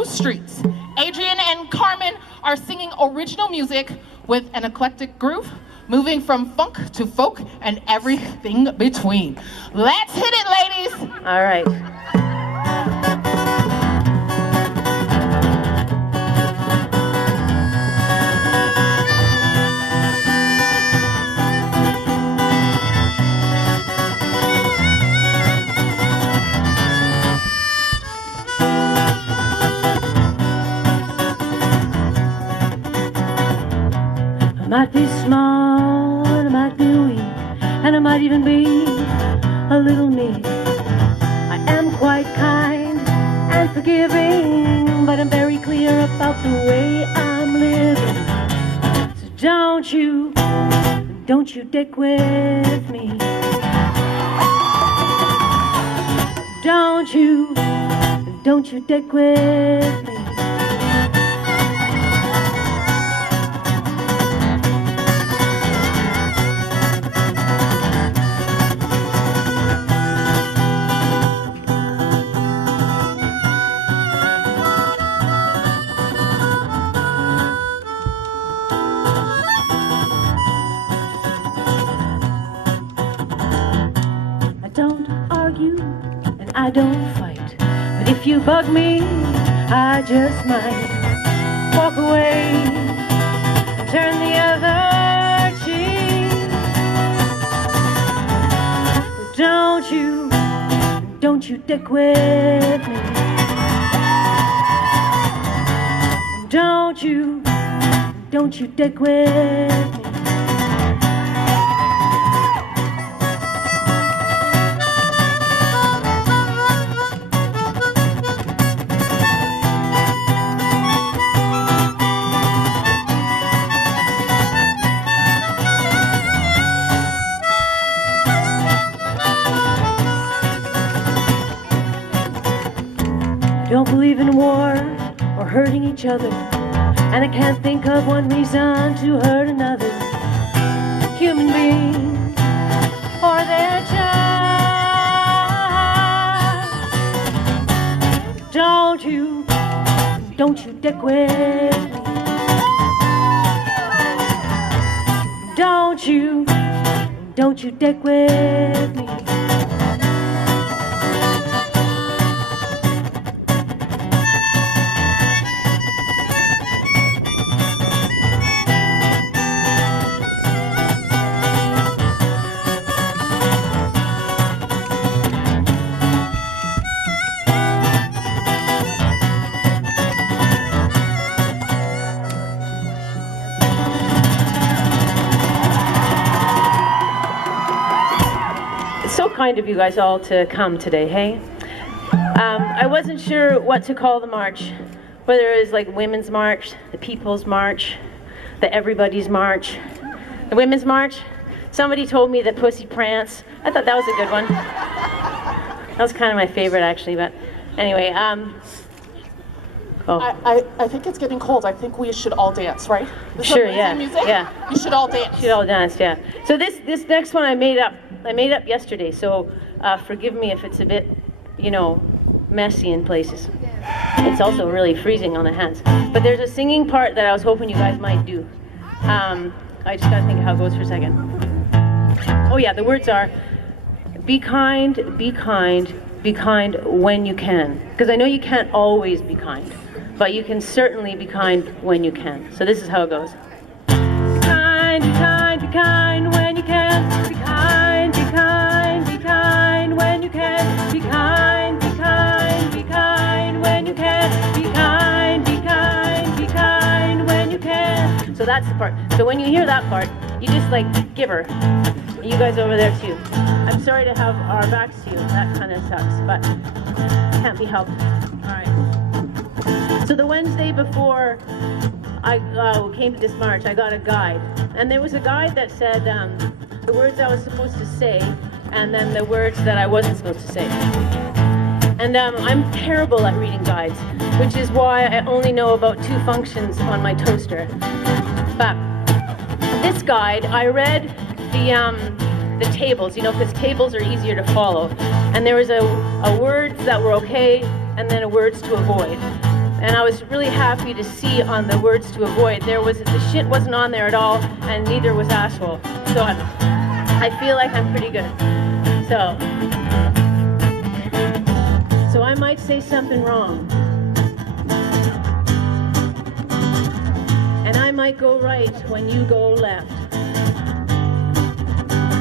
new streets. Adrian and Carmen are singing original music with an eclectic groove, moving from funk to folk and everything between. Let's hit it, ladies. All right. I might be small, and I might be weak, and I might even be a little meek. I am quite kind and forgiving, but I'm very clear about the way I'm living. So don't you dick with me. Don't you dick with me. I don't fight, but if you bug me, I just might walk away, turn the other cheek. But don't you dick with me. Don't you dick with me. Don't believe in war or hurting each other, and I can't think of one reason to hurt another human being or their child. Don't you dick with me. Don't you dick with me. So kind of you guys all to come today, hey? I wasn't sure what to call the march, whether it was like Women's March, the People's March, the Everybody's March, the Women's March. Somebody told me that Pussy Prance. I thought that was a good one. That was kind of my favorite, actually, but anyway, I think it's getting cold. I think we should all dance, right? Sure, yeah, music? yeah. We should all dance. Should all dance, yeah. So this next one I made up yesterday, so forgive me if it's a bit, messy in places. It's also really freezing on the hands. But there's a singing part that I was hoping you guys might do. I just gotta think of how it goes for a second. Oh yeah, the words are, be kind when you can. Because I know you can't always be kind, but you can certainly be kind when you can. So this is how it goes. Be kind when you can. Be kind when you can. Be kind when you can. Be kind when you can. So that's the part. So when you hear that part, you just give her. You guys over there too. I'm sorry to have our backs to you. That kind of sucks, but can't be helped. All right. So the Wednesday before I came to this march, I got a guide, and there was a guide that said the words I was supposed to say, and then the words that I wasn't supposed to say. And I'm terrible at reading guides, which is why I only know about 2 functions on my toaster. But this guide, I read the tables, because tables are easier to follow. And there was a words that were okay, and then a words to avoid. and I was really happy to see on the words to avoid, the shit wasn't on there at all, and neither was asshole. So I feel like I'm pretty good. So I might say something wrong. And I might go right when you go left.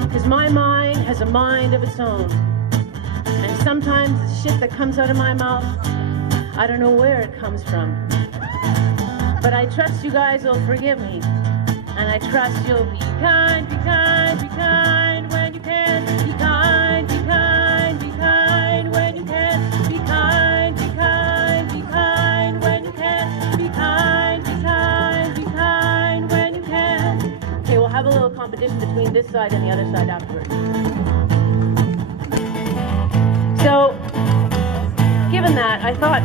Because my mind has a mind of its own. And sometimes the shit that comes out of my mouth, I don't know where it comes from. But I trust you guys will forgive me. And I trust you'll be kind, be kind, be kind when you can. Be kind, be kind, be kind when you can. Be kind, be kind, be kind when you can. Be kind, be kind, be kind when you can. Okay, we'll have a little competition between this side and the other side afterwards. So, given that, I thought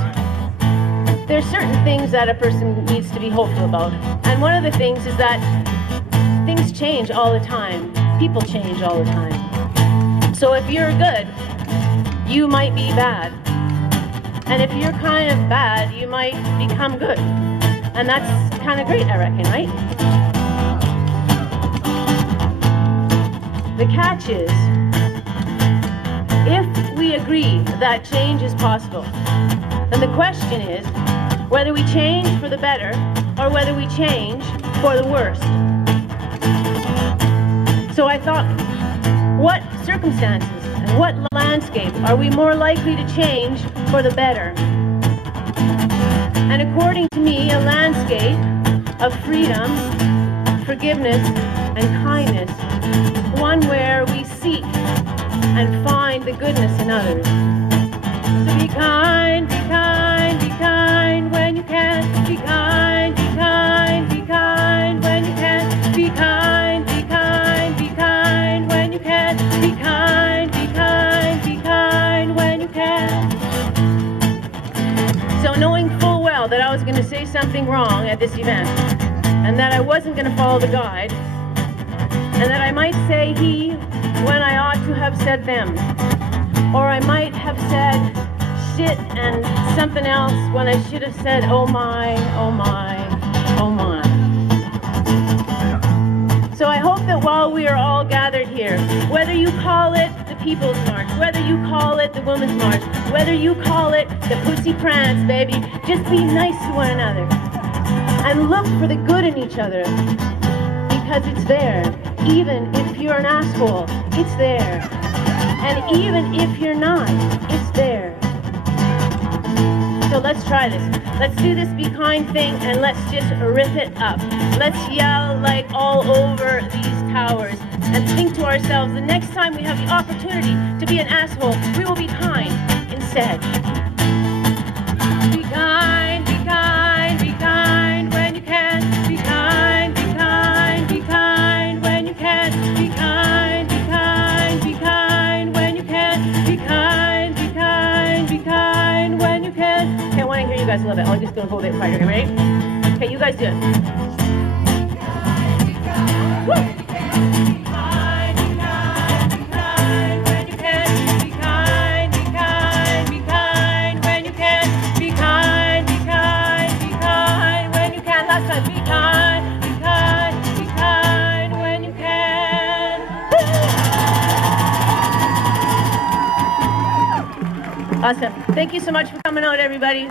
there's certain things that a person needs to be hopeful about. And one of the things is that things change all the time. People change all the time. So if you're good, you might be bad. And if you're kind of bad, you might become good. And that's kind of great, I reckon, right? The catch is, if we agree that change is possible, then the question is whether we change for the better or whether we change for the worse. So I thought, what circumstances and what landscape are we more likely to change for the better? And according to me, a landscape of freedom, forgiveness, and kindness, one where we seek and find the goodness in others. So be kind, be kind, be kind when you can. Be kind, be kind, be kind when you can. Be kind, be kind, be kind when you can. Be kind, be kind, be kind when you can. So knowing full well that I was going to say something wrong at this event, and that I wasn't going to follow the guide, and that I might say he when I ought to have said them, or I might have said shit and something else when I should have said oh my, oh my, oh my. So I hope that while we are all gathered here, whether you call it the People's March, whether you call it the Women's March, whether you call it the Pussy Prance, baby, just be nice to one another and look for the good in each other, because it's there. Even if you're an asshole, it's there. And even if you're not, it's there. So let's try this. Let's do this be kind thing and let's just rip it up. Let's yell like all over these towers and think to ourselves, the next time we have the opportunity to be an asshole, we will be kind instead. Be kind, be kind, be kind when you can. Be kind, be kind, be kind when you can. Be kind, be kind, be kind when you can. Be kind, be kind, be kind when you can. Okay, I want to hear you guys a little bit. I'm just going to go a bit quieter. Ready? Okay, you guys do it. Woo! Awesome. Thank you so much for coming out, everybody.